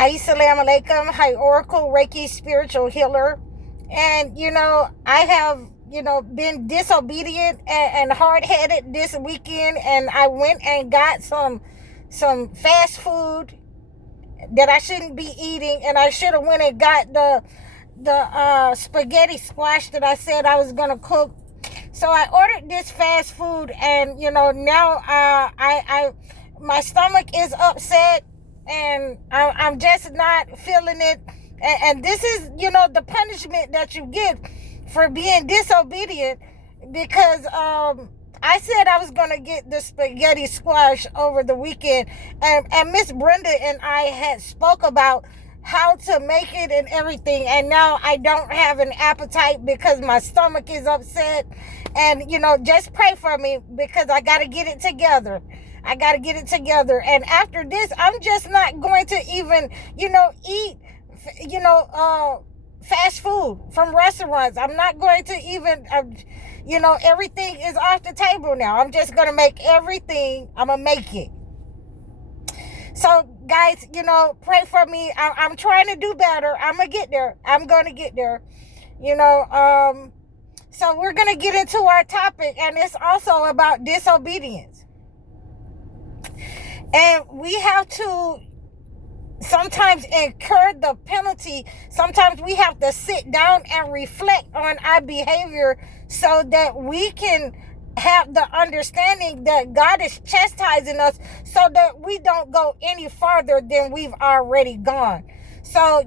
Assalamu alaikum. Hi, Oracle Reiki spiritual healer. And, I have, been disobedient and hard-headed this weekend. And I went and got some fast food that I shouldn't be eating. And I should have went and got the spaghetti squash that I said I was going to cook. So I ordered this fast food. And, now my stomach is upset. And I'm just not feeling it. And this is, the punishment that you get for being disobedient. Because I said I was going to get the spaghetti squash over the weekend. And Miss Brenda and I had spoke about how to make it and everything. And now I don't have an appetite because my stomach is upset. And, just pray for me because I got to get it together. And after this, I'm just not going to even, eat, fast food from restaurants. I'm not going to even, everything is off the table now. I'm just going to make everything. I'm going to make it. So, guys, pray for me. I'm trying to do better. I'm going to get there. So we're going to get into our topic, and it's also about disobedience. And we have to sometimes incur the penalty. Sometimes we have to sit down and reflect on our behavior so that we can have the understanding that God is chastising us so that we don't go any farther than we've already gone. So,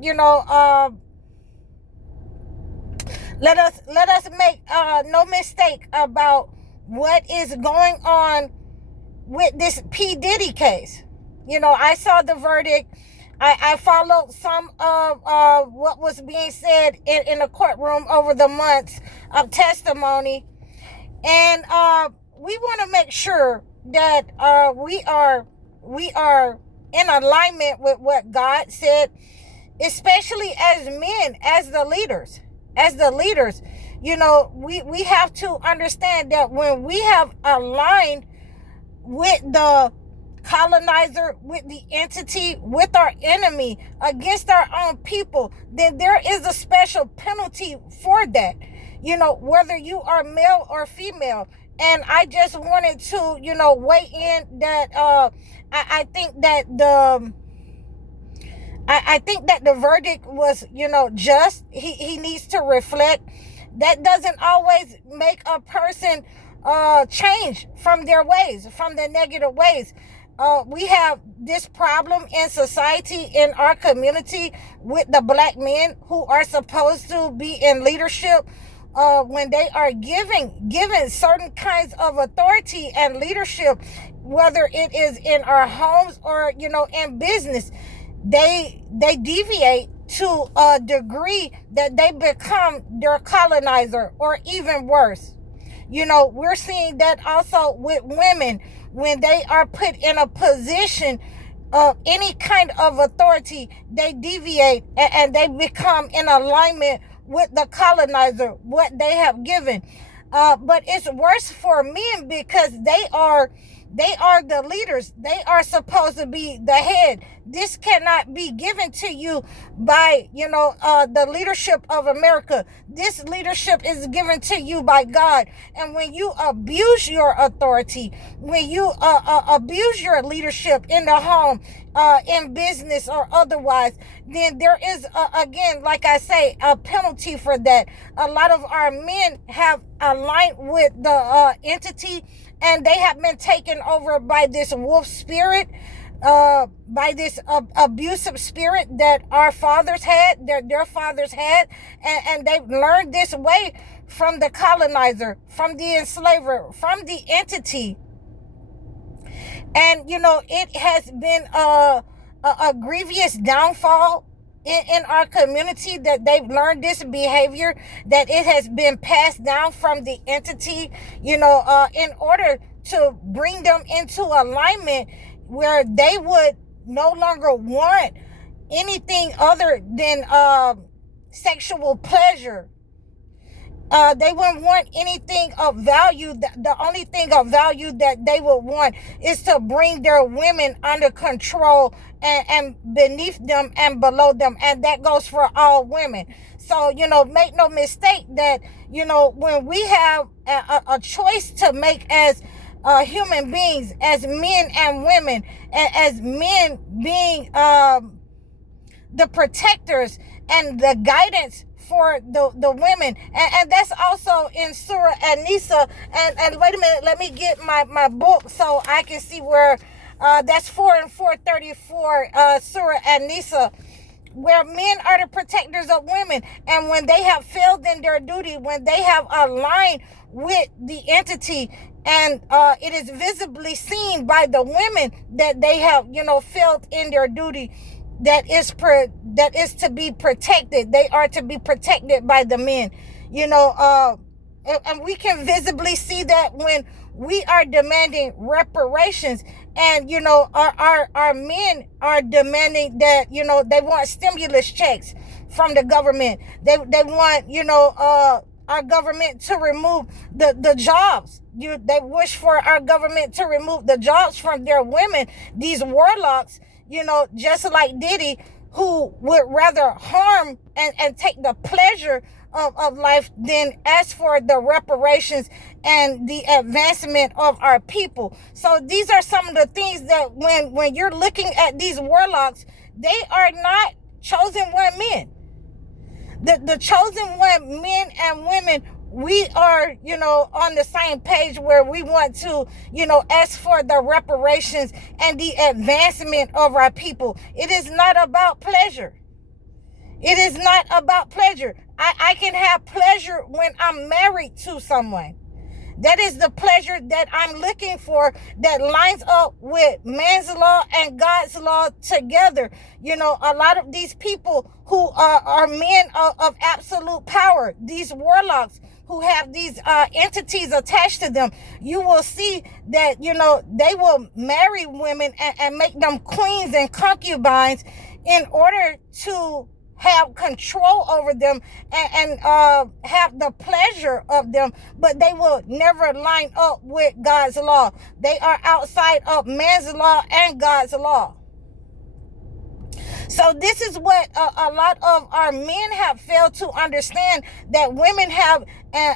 let us make no mistake about what is going on with this P. Diddy case. I saw the verdict. I followed some of what was being said in the courtroom over the months of testimony. And we want to make sure that we are in alignment with what God said, especially as men, as the leaders. We have to understand that when we have aligned with the colonizer, with the entity, with our enemy, against our own people, then there is a special penalty for that, whether you are male or female. And I just wanted to, weigh in that I think that the verdict was, just. He needs to reflect. That doesn't always make a person change from their ways, from their negative ways. We have this problem in society, in our community, with the black men who are supposed to be in leadership. When they are given certain kinds of authority and leadership, whether it is in our homes or, in business, they deviate to a degree that they become their colonizer, or even worse. We're seeing that also with women when they are put in a position of any kind of authority. They deviate and they become in alignment with the colonizer, what they have given. But it's worse for men because they are the leaders. They are supposed to be the head. This cannot be given to you by, the leadership of America. This leadership is given to you by God. And when you abuse your authority, when you abuse your leadership in the home, in business or otherwise, then there is, again, like I say, a penalty for that. A lot of our men have aligned with the entity, and they have been taken over by this wolf spirit, by this abusive spirit that our fathers had, their fathers had, and they've learned this way from the colonizer, from the enslaver, from the entity. And, it has been a grievous downfall in our community, that they've learned this behavior, that it has been passed down from the entity, in order to bring them into alignment where they would no longer want anything other than sexual pleasure. They wouldn't want anything of value. The only thing of value that they would want is to bring their women under control and beneath them and below them. And that goes for all women. So, make no mistake that, when we have a choice to make as human beings, as men and women, as men being the protectors and the guidance for the women, and that's also in Surah An-Nisa. And wait a minute, let me get my book so I can see where that's 4 and 434, Surah An-Nisa, where men are the protectors of women, and when they have failed in their duty, when they have aligned with the entity, and it is visibly seen by the women that they have, failed in their duty, that is to be protected. They are to be protected by the men, and we can visibly see that when we are demanding reparations, and our men are demanding that, they want stimulus checks from the government. They want our government to remove the jobs. They wish for our government to remove the jobs from their women, these warlocks, just like Diddy, who would rather harm and take the pleasure of life than ask for the reparations and the advancement of our people. So these are some of the things that when you're looking at these warlocks, they are not chosen one men. The chosen one men and women, we are, on the same page where we want to, ask for the reparations and the advancement of our people. It is not about pleasure. It is not about pleasure. I can have pleasure when I'm married to someone. That is the pleasure that I'm looking for, that lines up with man's law and God's law together. A lot of these people who are men of absolute power, these warlocks who have these entities attached to them, you will see that, they will marry women and make them queens and concubines in order to have control over them and have the pleasure of them, but they will never line up with God's law. They are outside of man's law and God's law. So this is what a lot of our men have failed to understand, that women have an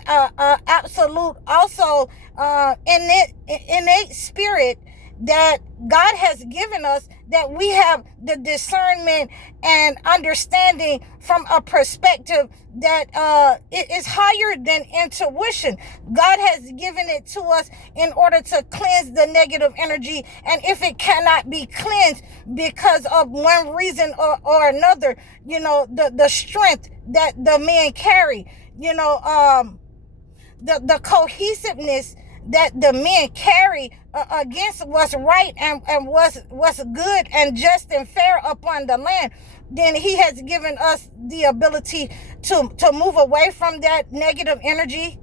absolute, also innate spirit that God has given us, that we have the discernment and understanding from a perspective that it is higher than intuition. God has given it to us in order to cleanse the negative energy, and if it cannot be cleansed because of one reason or another, the strength that the men carry, the cohesiveness that the men carry against what's right and what's good and just and fair upon the land, then he has given us the ability to move away from that negative energy.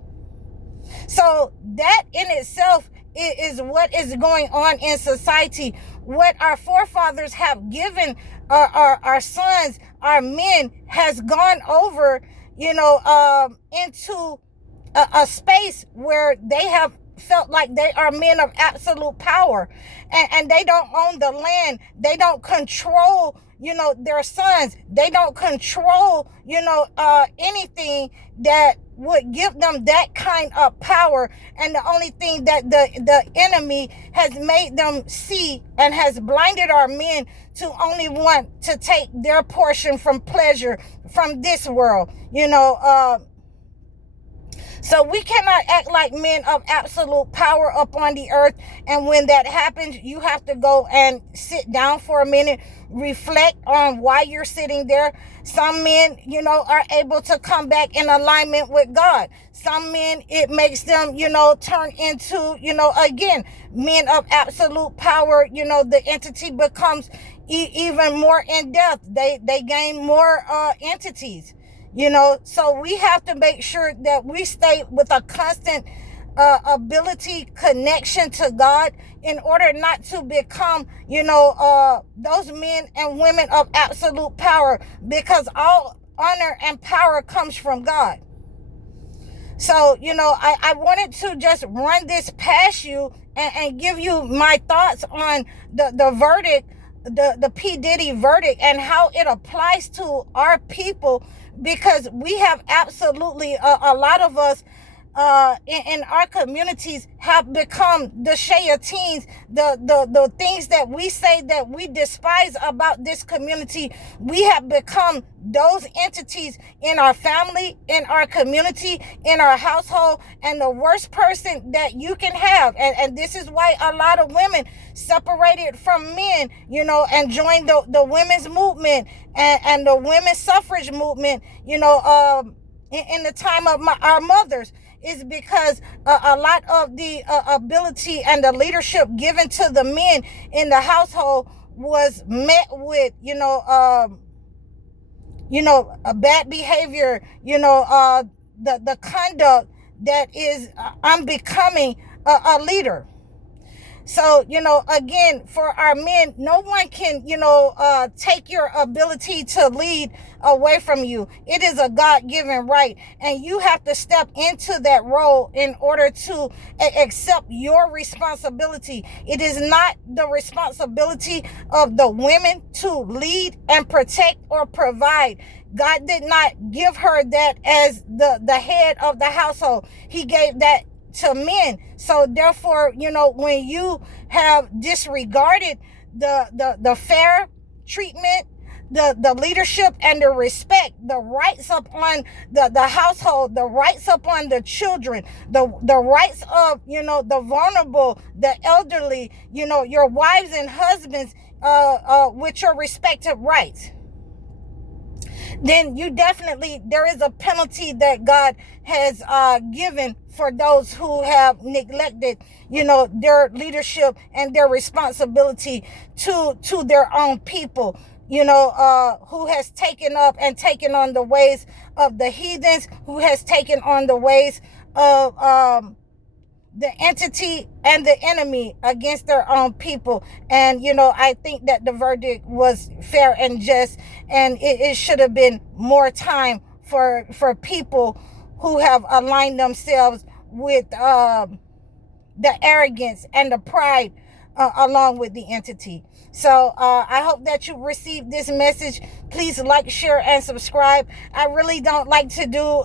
So that in itself is what is going on in society. What our forefathers have given our sons, our men, has gone over, into a space where they have felt like they are men of absolute power, and they don't own the land. They don't control, their sons. They don't control, anything that would give them that kind of power. And the only thing that the enemy has made them see and has blinded our men to only want to take their portion from pleasure from this world, So we cannot act like men of absolute power upon the earth. And when that happens, you have to go and sit down for a minute, reflect on why you're sitting there. Some men, are able to come back in alignment with God. Some men, it makes them, turn into, again, men of absolute power. The entity becomes even more in depth. They gain more entities. So we have to make sure that we stay with a constant ability, connection to God, in order not to become, those men and women of absolute power, because all honor and power comes from God. So, I wanted to just run this past you and give you my thoughts on the verdict, the P. Diddy verdict, and how it applies to our people, because we have absolutely, a lot of us in our communities have become the shayateens, the things that we say that we despise about this community. We have become those entities in our family, in our community, in our household, and the worst person that you can have. And this is why a lot of women separated from men, and joined the women's movement and the women's suffrage movement, in the time of our mothers, is because a lot of the ability and the leadership given to the men in the household was met with, a bad behavior, the conduct that is unbecoming a leader. So, again, for our men, no one can, take your ability to lead away from you. It is a God-given right. And you have to step into that role in order to accept your responsibility. It is not the responsibility of the women to lead and protect or provide. God did not give her that as the head of the household. He gave that to men. So therefore, when you have disregarded the fair treatment, the leadership and the respect, the rights upon the household, the rights upon the children, the rights of, the vulnerable, the elderly, your wives and husbands, with your respective rights, then there is a penalty that God has given for those who have neglected, their leadership and their responsibility to their own people, who has taken up and taken on the ways of the heathens, who has taken on the ways of the entity and the enemy against their own people. And, I think that the verdict was fair and just, and it should have been more time for people who have aligned themselves with the arrogance and the pride along with the entity. So I hope that you received this message. Please like, share, and subscribe. I really don't like to do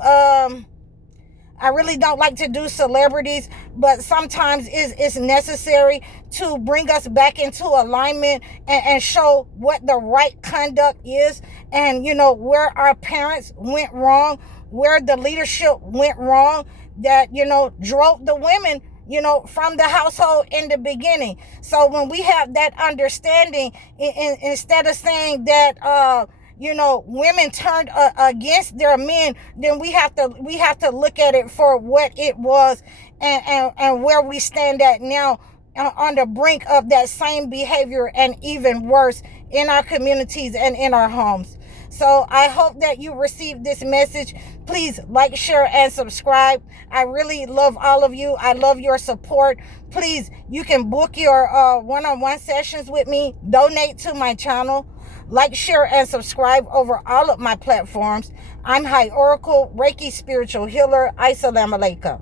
celebrities, but sometimes it's necessary to bring us back into alignment and show what the right conduct is, and, where our parents went wrong, where the leadership went wrong, that, drove the women, from the household in the beginning. So when we have that understanding, instead of saying that, women turned against their men, then we have to look at it for what it was, and where we stand at now, on the brink of that same behavior, and even worse, in our communities and in our homes. So I hope that you received this message. Please like, share, and subscribe. I really love all of you. I love your support. Please, you can book your one-on-one sessions with me. Donate to my channel. Like, share, and subscribe over all of my platforms. I'm High Oracle, Reiki Spiritual Healer. Assalamu alaikum.